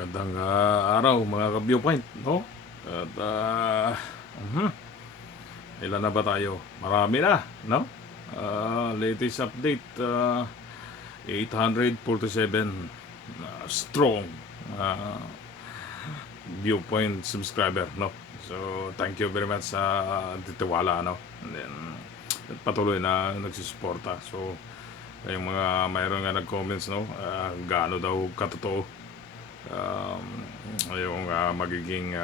Magandang araw mga ka-viewpoint, no? At ilan na ba tayo? Marami na, no? Latest update, 847 strong uh, viewpoint subscriber, no? So, thank you very much sa titiwala, no? And then, patuloy na nagsusuporta. So, yung mga mayroon nga nag-comments, no? Gaano daw katotoo um, yung magiging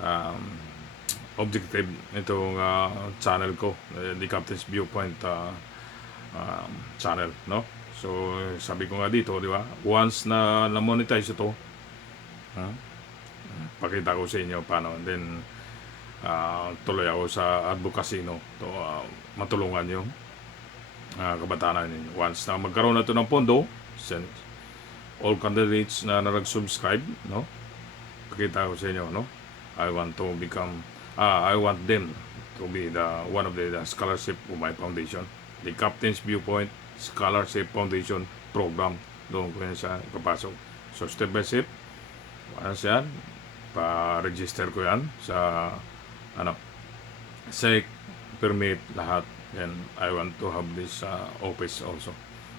um, objective itong channel ko, The Captain's Viewpoint channel, no? So, sabi ko nga dito, di ba? Once na na-monetize ito, pakita ko sa inyo paano. And then, tuloy ako sa advocacy, no? To matulungan yung kabataan ninyo. Once na magkaroon na ito ng pondo, all candidates na nag-subscribe, no? Pakita ko sa inyo, no? I want to become, I want them to be one of the scholarship of my foundation. The Captain's Viewpoint Scholarship Foundation Program. Doon ko yan siya ipapasok. So step by step, ano siya, pa-register ko yan sa, SEC, permit, lahat. And I want to have this office also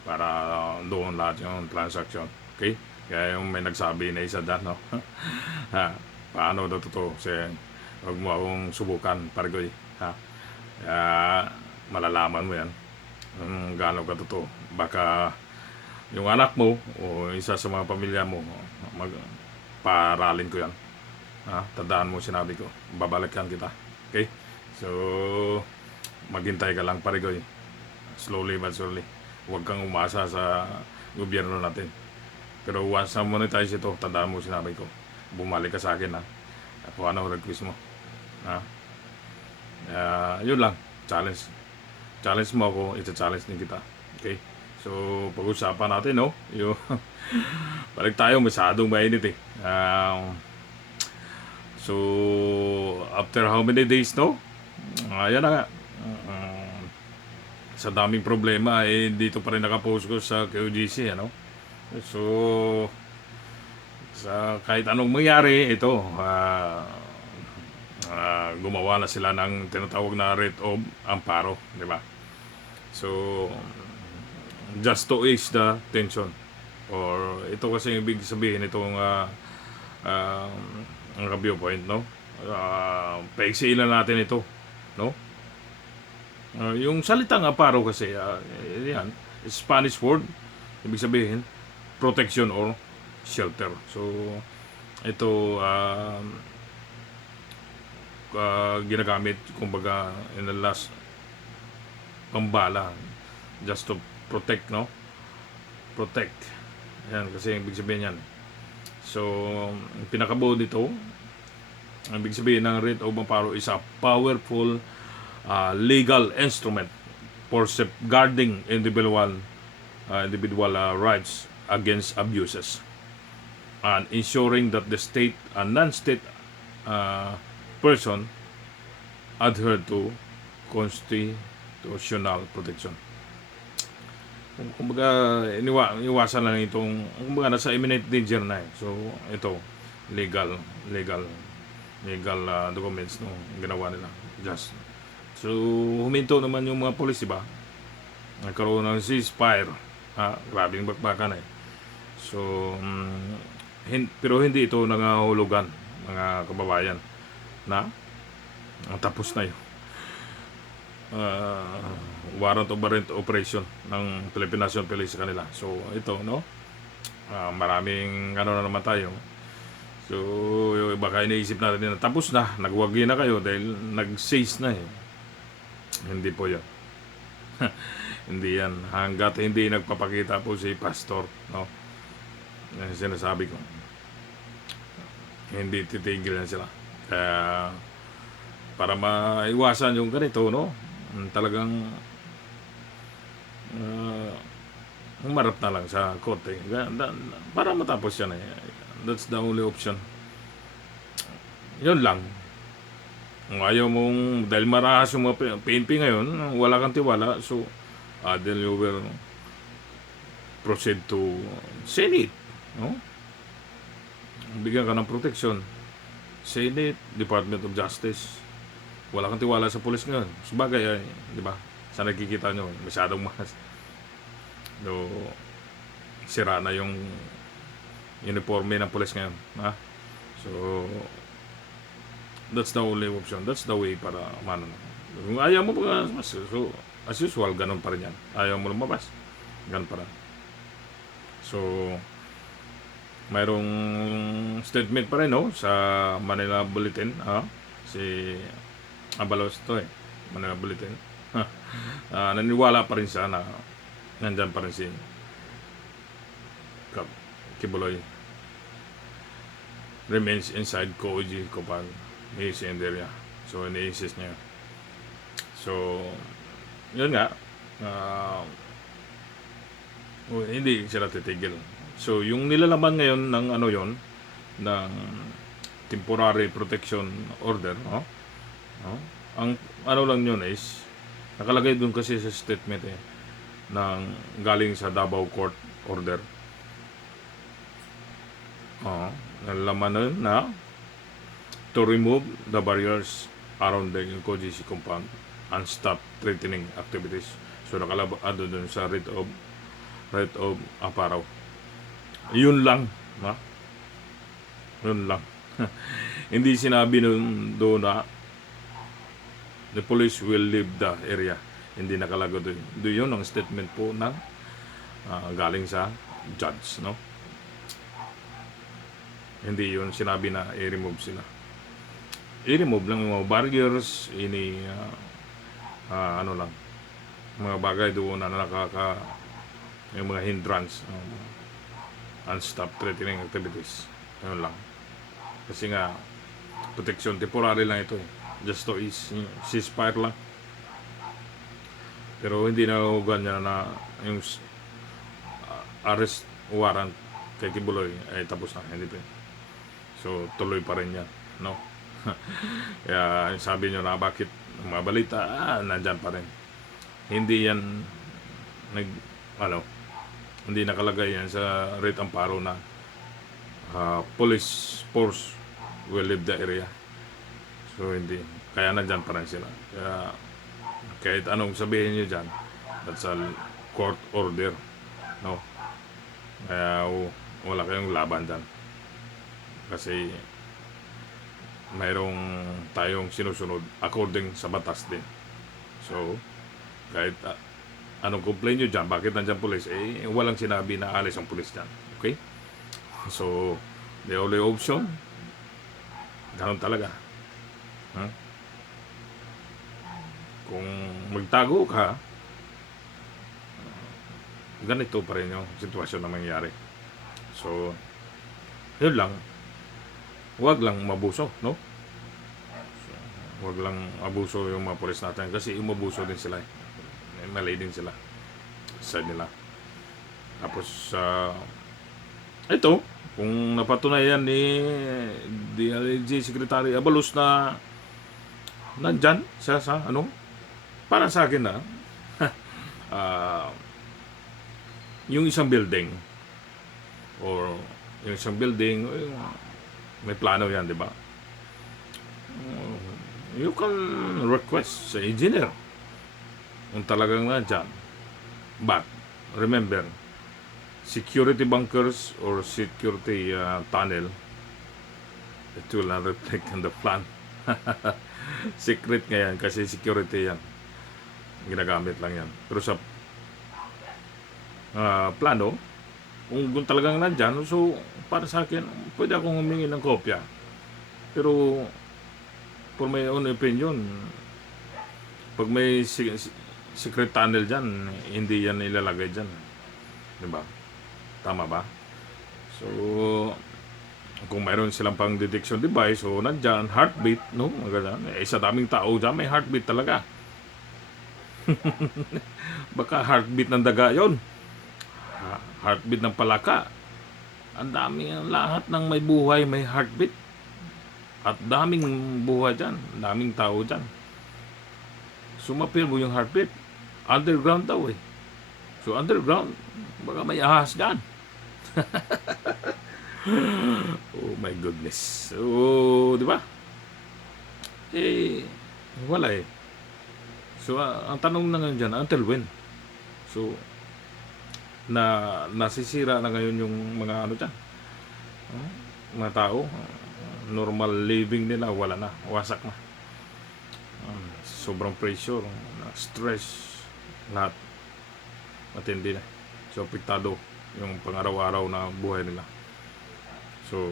para doon lahat yung transaction. Okay? Kaya yung may nagsabi na isa dyan, no? Paano daw totoo? Kasi huwag mo akong subukan, Pargoy. Malalaman mo yan kung gaano ka totoo. Baka yung anak mo o isa sa mga pamilya mo, paralin ko yan. Tandaan mo sinabi ko, babalikan kita. Okay? So, maghintay ka lang, Pargoy. Slowly but surely. Huwag kang umasa sa gobyerno natin. Pero once na monetize ito, tandaan mo sinabi ko, bumalik ka sa akin, kung ano request mo. Yun lang, challenge. Challenge mo ako, ita-challenge din kita. Okay? So, pag-usapan natin, no? Yung balik tayo, masyadong mainit eh. So, after how many days, no? Ayan na nga. Sa daming problema, dito pa rin nakapost ko sa QGC, ano? So, kahit anong mangyari, ito, gumawa na sila ng tinatawag na writ of amparo, di ba? So, just to ease the tension. Or, ito kasi ibig sabihin itong ang viewpoint, no? Paiksiin na natin ito, no? Yung salitang amparo kasi, yan, Spanish word, ibig sabihin, protection or shelter. So, ito, ginagamit, kumbaga, in the last, pambala, just to protect, no? Protect. Yan, kasi ibig sabihin yan. So, pinakabuo dito, ang ibig sabihin ng writ of amparo is a powerful legal instrument for safeguarding individual rights against abuses and ensuring that the state and non-state person adhere to constitutional protection. Kumbaga, iwasan lang itong, kumbaga, nasa imminent danger na eh. So, ito, legal documents no, ginawa nila. Just. So, huminto naman yung mga polis, diba? Nagkaroon ng ceasefire. Grabing bakbakan eh. So, pero hindi ito nangahulugan, mga kababayan, na tapos na yun. Warrant of arrest operation ng Philippine National Police sa kanila. So, ito, no? Maraming na naman tayo. So, baka iniisip natin na tapos na, nagwagi na kayo dahil nag-cease na eh. Hindi po yan. Hindi yan. Hanggat hindi nagpapakita po si pastor, no? Sinasabi ko, hindi titigil na sila. Kaya, para maiwasan yung ganito, no? Talagang humarap na lang sa korte para matapos yan eh. That's the only option. Yun lang. Kung ayaw mong, dahil marahas yung mga PNP ngayon, wala kang tiwala, so then you will proceed to Senate, no? bigyan ka ng protection. Senate, Department of Justice. Wala kang tiwala sa pulis ngayon. Sabagay, di ba? Sa nakikita nyo, masyadong mas. No, sira na yung uniforme ng pulis ngayon. Ha? So, that's the only option. That's the way para mano. Kung ayaw mo pa, so, as usual, ganun pa rin yan. Ayaw mo lumabas. Ganun pa rin. So, mayroong statement pa rin, no? Sa Manila Bulletin. Si Abalos to Manila Bulletin. Naniwala pa rin siya na nandyan pa rin si Kibuloy. Remains inside Koji Kopal. He's in there, yeah. So, iniisis niya. So, yun nga. Hindi sila titigil. So, yung nilalaman ngayon ng ano yon ng temporary protection order, ang ano lang yun is, nakalagay dun kasi sa statement ng galing sa Davao Court order. Nalalaman nun na to remove the barriers around the Koji compound and stop threatening activities. So nakalabad dun sa right of Aparaw. Yun lang, yun lang. Hindi sinabi nun doon na the police will leave the area. Hindi nakalago doon. Doon yun ang statement po ng galing sa judge, no? Hindi yun sinabi na i-remove sila. I-remove lang yung mga barriers, ano lang, mga bagay doon na yung mga hindrance, and stop threatening activities. Yun lang. Kasi nga, protection temporary lang ito just to ceasefire lang. Pero hindi na ganyan na yung arrest warrant kay Kibuloy ay tapos na, hindi pa. So tuloy pa rin yan, no? Kaya sabi nyo na bakit mga balita, nandyan pa rin. Hindi yan hindi nakalagay yan sa writ amparo na police force will leave the area. So hindi, kaya nandyan pa rin sila. Kaya kahit anong sabihin nyo dyan, that's a court order, no? Kaya wala kayong laban dyan. Kasi mayroong tayong sinusunod according sa batas din. So kahit anong complain nyo dyan, bakit nandyan police, walang sinabi na alis ang police dyan. Okay? So the only option, ganun talaga. Kung magtago ka, ganito pa rin yung sitwasyon na mangyayari. So yun lang. Huwag lang mabuso, no? So, huwag lang abuso yung mga pulis natin kasi umabuso din sila. Mali din sila sa nila. Tapos ito, kung napatunayan ni DLG Secretary Abalos na nandyan siya sa para sa akin na yung isang building or yung isang building may plano yan, di ba? You can request sa engineer kung talagang nandyan. But remember, security bunkers or security tunnel, it will not reflect on the plan. Secret nga yan kasi security yan. Ginagamit lang yan. Pero sa plano, kung talagang nandyan, so para sa akin, pwede akong humingi ng kopya. Pero for my own opinion, pag may secret tunnel dyan, hindi yan ilalagay dyan. Diba? Tama ba? So, kung mayroon silang pang detection device, so nandyan, heartbeat, no? Sa daming tao dyan, may heartbeat talaga. Baka heartbeat ng daga yon, heartbeat ng palaka. Ang daming, lahat ng may buhay may heartbeat. At daming buhay dyan, daming tao dyan. Sumapil mo yung heartbeat. Underground daw So underground, baka may ahas dyan. My goodness. So, di ba? Eh, wala eh. So, ang tanong na ngayon dyan, until when? So, nasisira na ngayon yung mga ano dyan, mga tao. Normal living nila, wala na. Wasak na. Sobrang pressure, stress, lahat. Matindi na. So, apektado yung pang-araw-araw na buhay nila. So,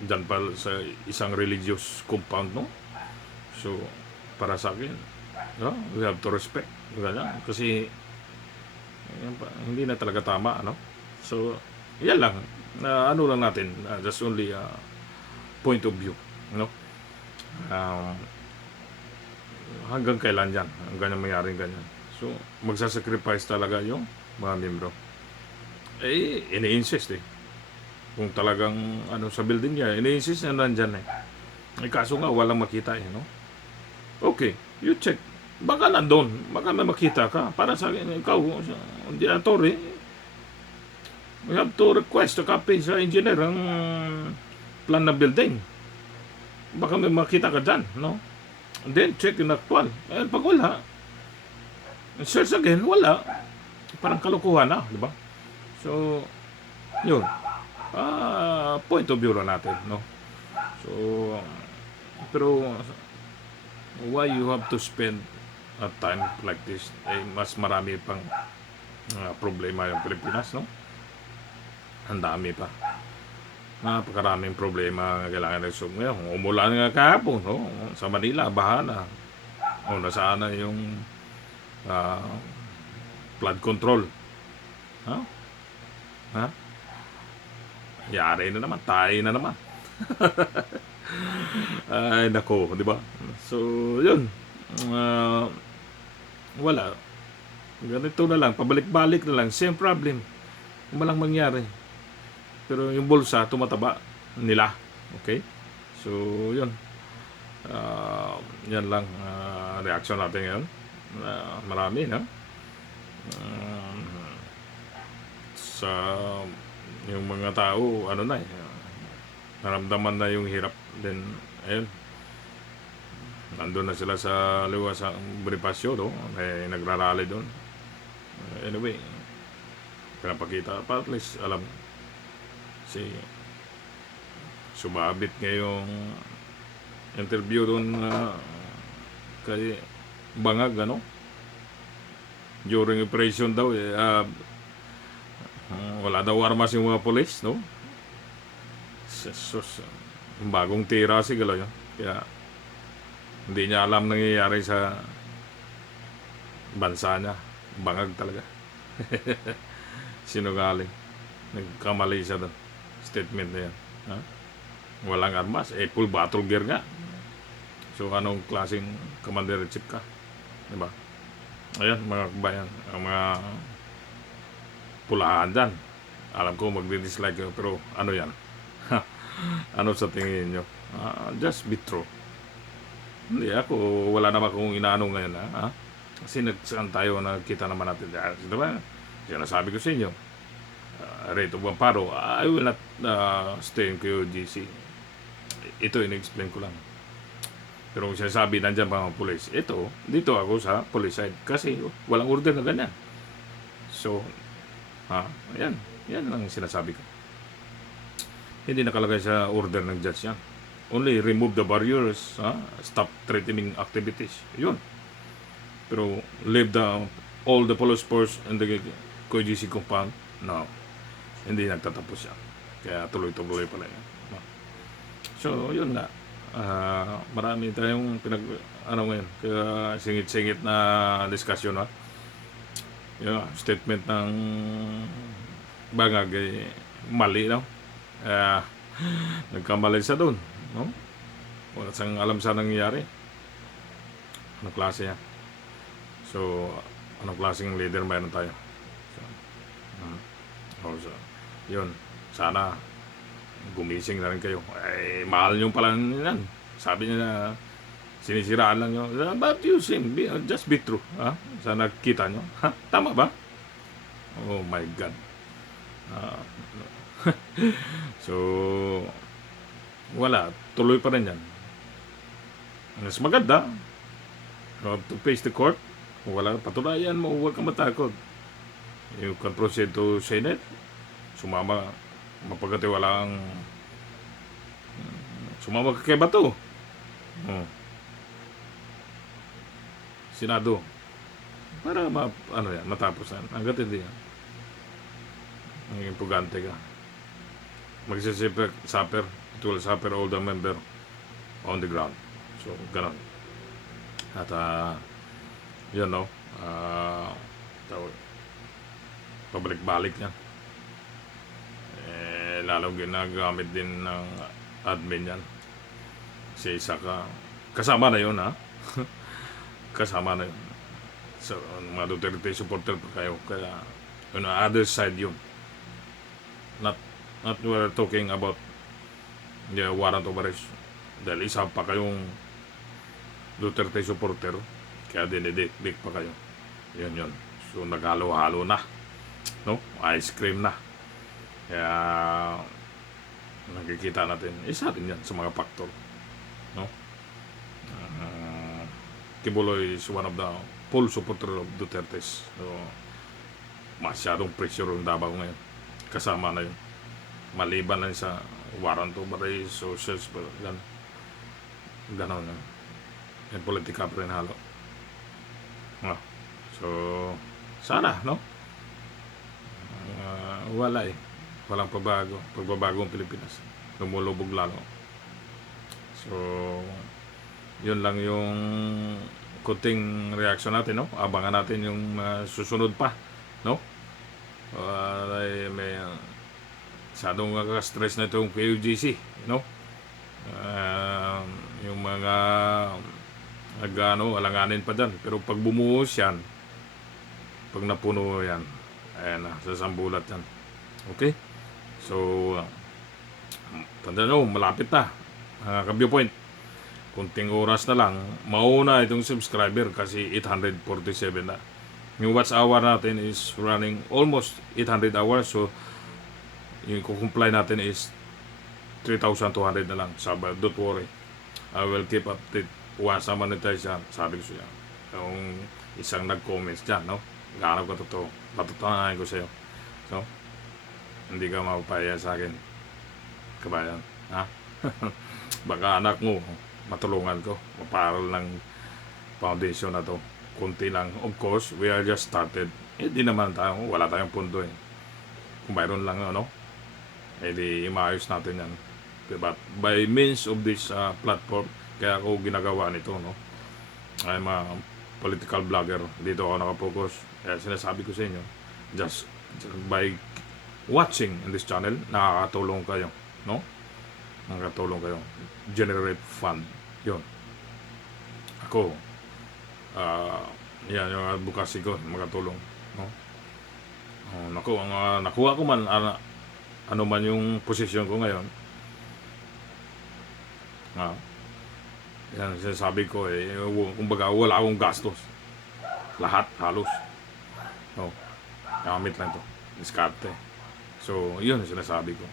dyan pa sa isang religious compound, no? So, para sa akin, we have to respect. Ganyan. Kasi, hindi na talaga tama, no? So, yan lang. Ano lang natin, just only point of view, no? Hanggang kailan yan? Ang ganyan mayroong ganyan. So, magsasacrifice talaga yung mga membro. Ini-insist eh. Kung talagang sa building niya, ini-insist na nandyan eh. Kaso nga, walang makita eh, no? Okay, you check. Baka nandun, baka may makita ka. Para sa ikaw, janitor eh. We have to request a copy sa engineer ang plan na building. Baka may makita ka dyan, no? And then, check yung actual. Pag wala, search again, wala. Parang kalukuhan na, di ba? So, yun. Point of view na natin, no? So, pero, why you have to spend a time like this? Mas marami pang problema yung Pilipinas, no? Ang dami pa. Napakaraming problema na kailangan resolve ngayon. Umulan nga kahapon, no? Sa Manila, baha na. O, nasaan na yung flood control. Yari na naman, tayo na naman. Ay, nako, di ba? So, yun. Wala. Ganito na lang, pabalik-balik na lang. Same problem. Walang mangyari. Pero yung bulsa, tumataba nila. Okay? So, yun. Yan lang reaction natin ngayon. Marami, no? Sa yung mga tao, naramdaman na yung hirap. Then, ayun. Nandun na sila sa luwas sa Bonifacio, no? Nagrarally doon. Anyway, pinapakita. At least, alam si sumabit ngayong interview doon kay Bangag, ano? During operation daw, wala daw armas yung mga police, no? Bagong tira siguro yun. Kaya, hindi niya alam nangyayari sa bansa niya. Bangag talaga. Sinungaling. Nagkamali siya doon. Statement na yan. Walang armas. Full battle gear nga. So, anong klaseng commander-in-chief ka? Diba? Ayan, mga kabayan. Ang mga pulahan dyan. Alam ko magdi-dislike yun, pero ano yan? Ano sa tingin nyo? Just be true. Hindi ako, wala naman akong inaano ngayon. Kasi nagsaan tayo, nakita naman natin. Diba? Sinasabi ko sa inyo. Rate of Amparo, I will not stay in QGC. Ito, in-explain ko lang. Pero kung sinasabi nandyan pa mga police, dito ako sa police side. Kasi walang order na ganyan. So, yan lang sinasabi ko. Hindi nakalagay sa order ng judge yan. Only remove the barriers, stop threatening activities. Yun. Pero leave all the police force in the QGC compound. No. Hindi nagtatapos yan. Kaya tuloy-tuloy pala yan. So, yun nga. Marami tayong ngayon. Kaya singit-singit na discussion, statement ng Bangag mali, no? Nagkamali siya doon, no? Wala siyang alam sa nangyayari. Anong klase yan? So, anong klaseng leader mayroon tayo? So, yun. Sana gumising na rin kayo. Mahal nyo pala yan. Sabi niya na sinisiraan lang nyo. But you seem, just be true. Sana kita nyo. Tama ba? Oh my God. So, wala, tuloy pa rin yan. Mas maganda, you have to face the court. Kung wala, patunayan mo, huwag ka matakot. You can proceed to Senate, sumama, mapagkatiwala ang sumama ka kay Bato. Oh. Senado. Para ano yan, matapos yan. Hanggat hindi yan. Naging pugante ka. Magsisipper, it will suffer all the member on the ground. So, ganon. At, yun, no, pabalik-balik yan. Lalo ginagamit din ng admin yan. Si isa kasama na yun, ha? Kasama na yun. So, mga Duterte supporter pa kayo. Kaya, on the other side yun. Not we're talking about the warrant of arrest. Dahil isa pa kayong Duterte supporter. Kaya dinidikdik pa kayo. Yun. So, naghalo-halo na. No? Ice cream na. Kaya, nakikita natin, isa rin yan sa mga faktor. No? Kibuloy is one of the full supporter of Duterte. So, masyadong pressure yung Davao ngayon. Kasama na yun. Maliban lang sa warrant of arrest, socials, gano'n na. Yung politika pa rin halo. No? So, sana, no? Wala eh. Walang pagbabago ang Pilipinas. Lumulubog lalo. So, yun lang yung kunting reaction natin, no? Abangan natin yung susunod pa, no? May masyadong stress na itong PUGC, no? Yung mga alanganin pa dyan. Pero pag bumuhos yan, pag napuno yan, ayan na, sasambulat yan. Okay? So, tanda nyo, malapit na. Kabyo point. Kunting oras na lang, mauna itong subscriber kasi 847 na. Yung watch hour natin is running almost 800 hours. So, yung kukumply natin is 3,200 na lang. Sabi, don't worry. I will keep update. Once na monetize yan, sabi ko siya. Yung isang nag-comments dyan, no? Gaano ko totoo. Patutunayan ko sa'yo. So, hindi ka mapapaya sa akin. Kabayan, ha? Baka anak mo, matulungan ko. Maparal ng foundation na to. Kunti lang. Of course, we are just started. Di naman tayo, wala tayong pundo eh. Kung mayroon lang, ano, di maayos natin yan. But by means of this platform, kaya ako ginagawa nito, no? I'm a political blogger. Dito ako nakapokus. Kaya sinasabi ko sa inyo, just by watching in this channel, nakakatulong kayo, no? Nakakatulong kayo. Generate fund. Yun. Ako, yan yung advocacy ko, makatulong, no? Nakuha ko man, ano man yung posisyon ko ngayon. Yan, sinasabi ko kumbaga wala akong gastos. Lahat, halos. No, gamit lang to. Diskarte. So, yun yung sinasabi ko.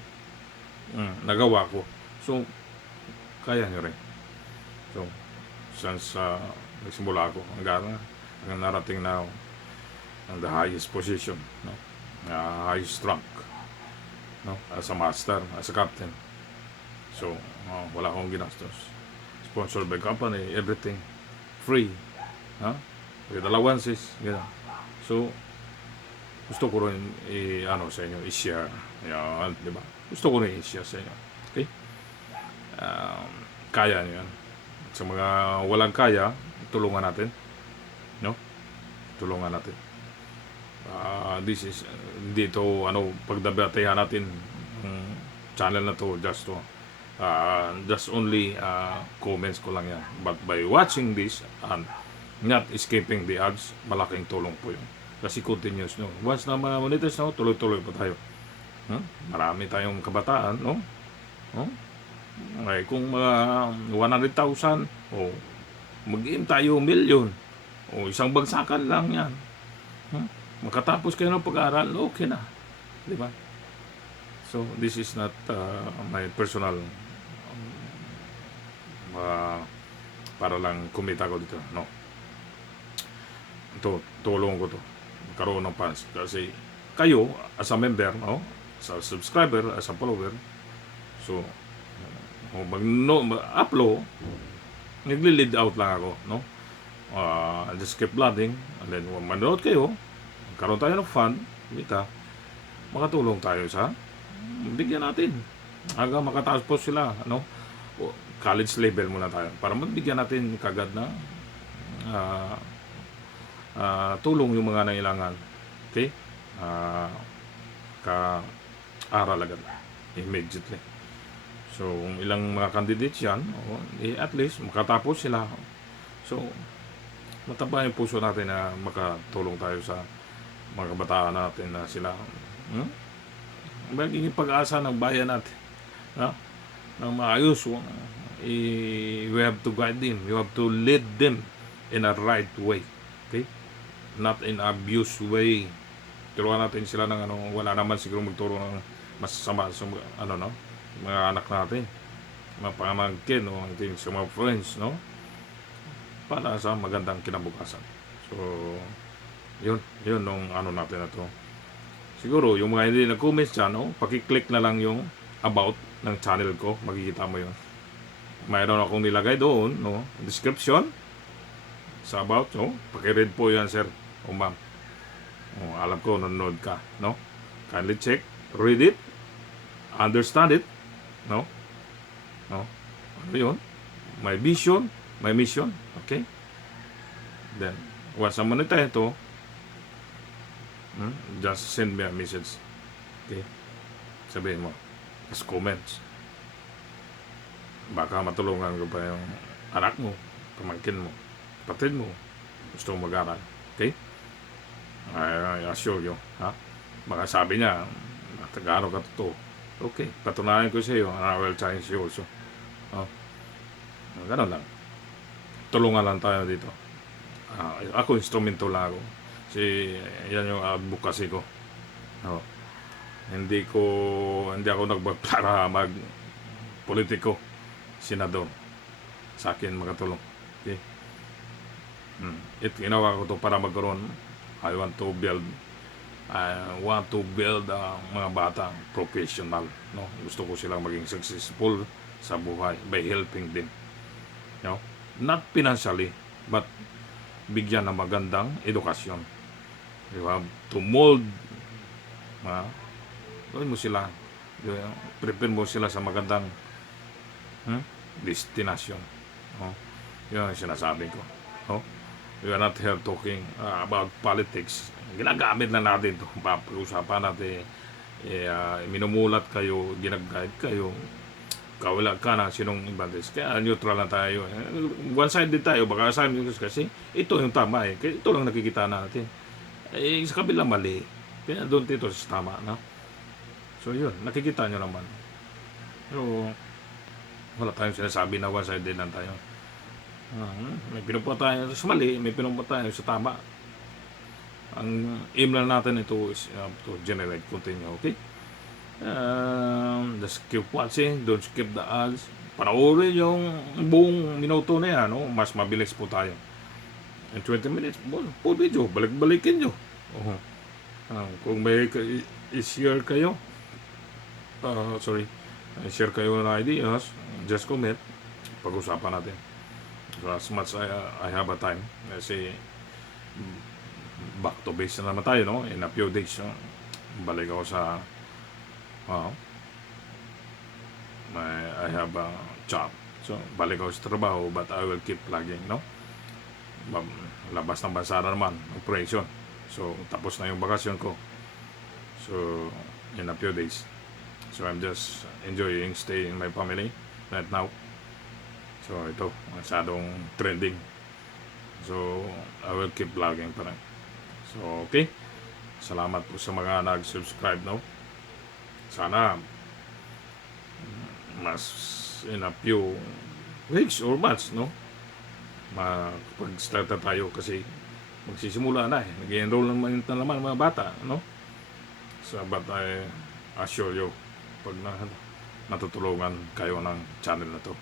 Nagawa ko. So, kaya nyo rin. So, since nagsimula ako, hanggang narating na ako ang the highest position, no? Highest rank, no? As a master, as a captain. So, wala akong ginastos. Sponsored by company, everything free, with allowances, gano'n. So, gusto ko rin sa inyo, i-share. Yan, di ba? Gusto ko rin i-share sa inyo. Okay? Kaya nyo yan. Sa mga walang kaya, tulungan natin. No? Tulungan natin. This is, dito, pagdabatehan natin channel na to, just only comments ko lang yan. But by watching this and not escaping the ads, malaking tulong po yun. Kasi continuous, no? Once na ma-monetize, no? Tuloy-tuloy pa tayo. Marami tayong kabataan, no? Okay, kung 100,000, mag-aim tayo million, isang bagsakan lang yan. Makatapos kayo ng pag-aaral, okay na. Di ba? So, this is not my personal para lang kumita ko dito, no? Ito, tulong ko to. Karoon ng fans. Kasi kayo, as a member, no? As a subscriber, as a follower, so, mag-upload, nagli-lead out lang ako, no? I just keep blooding, and then manood kayo, karoon tayo ng fun, kita, makatulong tayo sa bigyan natin hanggang makataas po sila, ano, college level muna tayo para magbigyan natin kagad na tulong yung mga nangailangan, okay, ka-aral agad immediately. So kung ilang mga candidates yan, at least makatapos sila, so mataba yung puso natin na makatulong tayo sa mga kabataan natin na sila magiging pag-asa ng bayan natin, no? Ng maayos. We have to guide them, we have to lead them in a right way, okay, not in abuse way. Turuan natin sila ng ano, wala naman siguro magturo ng masasama sa ano, no, mga anak natin, mga pamangkin, no, sa mga friends, no, para sa magandang kinabukasan. So yun nung ano natin na to. Siguro yung mga hindi nag-comments dyan, no, pakiclick na lang yung about ng channel ko, makikita mo yun. Mayroon akong nilagay doon, no, description sa about, no, pakiread po yan, sir o ma'am. Alam ko nanonood ka, no, kindly check, read it, understand it, no, ano yun, my vision, my mission, okay. Then once I'm monetize ito, just send me a message, okay, sabihin mo, as comments, baka matulungan ko pa yung anak mo, pamangkin mo, kapatid mo, gusto mong mag-aral, okay. I assure you, ha, baka sabi niya taga-ano ka totoo, okay, patunayan ko sa iyo, I will challenge you also, ganun lang, tulungan lang tayo dito. Ako instrumento lang ako. Kasi yan yung advocacy ko. Hindi ako nagbag para mag politiko, senador. Sa akin makatulong. Okay? Ginawa ko to para magkaroon. I want to build mga bata professional. No? Gusto ko silang maging successful sa buhay by helping them. No? Not financially, but bigyan ng magandang edukasyon. You have to mold, gawin mo sila, prepare mo sila sa magandang destination. Yun ang sinasabi ko. We are not here talking about politics. Ginagamit na natin ito. Pag-usapan natin, minumulat kayo, ginag-guide kayo, kawala ka na sinong ibandis. Kaya neutral na tayo. One-sided tayo. Baka sabi nyo kasi ito yung tama eh. Kaya ito lang nakikita natin. Sa kabila mali. Kaya doon dito sa tama. No? So yun, nakikita nyo naman. So, wala tayong sinasabi na one-sided lang tayo. May pinumpa tayo sa mali, may pinumpa tayo sa tama. Ang aim lang natin ito is to generate continue. Okay? Just keep watching, don't skip the ads. Panoorin yung buong minuto na yan, no? Mas mabilis po tayo. In 20 minutes, full video, balik-balikin nyo. Kung may i-share kayo, share kayo ng ideas, just comment, pag-usapan natin. So as much I have a time, kasi back to base na naman tayo, no? In a few days, no? Balik ako sa I have a job. So, balik ako sa trabaho, but I will keep plugging, no? Labas ng bansa na naman, operation. So, tapos na yung bakasyon ko. So, in a few days. So, I'm just enjoying staying in my family right now. So, ito, masyadong trending. So, I will keep vlogging pa rin. So, okay. Salamat po sa mga nag-subscribe, no? Sana mas in a few weeks or months, no, makapag-start na tayo kasi magsisimula na nag-enroll naman mga bata, no. So, but I assure you, pag natutulungan kayo ng channel na to,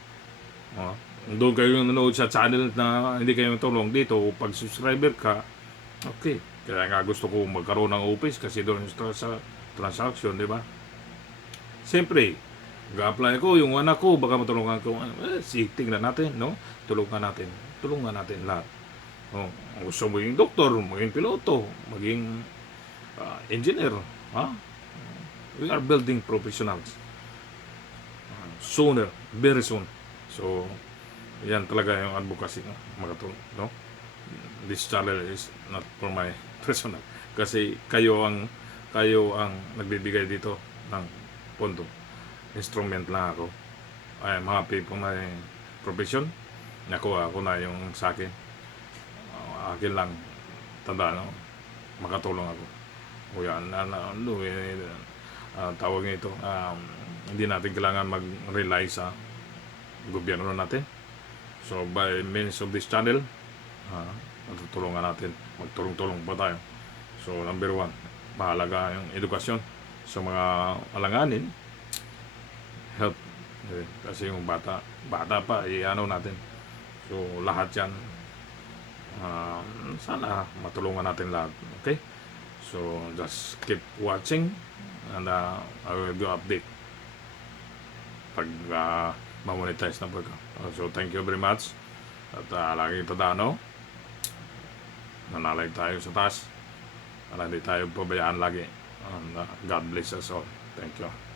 doon kayo nanonood sa channel na hindi kayo tulong dito, pag subscriber ka, okay. Kaya nga gusto ko magkaroon ng office kasi doon sa transaction, di ba? Siyempre, mag-apply ko, yung anak ko, baka matulungan ko. Tingnan natin, no? Tulungan natin lahat. Oh, gusto mo maging doktor, maging piloto, maging engineer, ha? We are building professionals. Sooner, very soon. So, yan talaga yung advocacy, no? Makatulong, no? This channel is not for my personal. Kasi kayo ang nagbibigay dito ng pondo. Instrument lang ako. I am happy for my profession. Ako na yung sa akin. Akin lang, tanda, no? Makatulong ako. O yan, tawag nito, hindi natin kailangan mag-rely sa gobyerno natin. So, by means of this channel, matutulungan natin. Magtulong-tulong pa tayo. So, number 1, mahalaga yung edukasyon sa mga alanganin. Help. Kasi yung bata pa, i-ano natin. So, lahat yan, sana matulungan natin lahat. Okay? So, just keep watching and I will go update pag ma-monetize na po ito. So, thank you very much. At lagi tandaan, nanalig tayo sa taas. Para hindi tayo pabayaan lagi. And God bless us all. Thank you.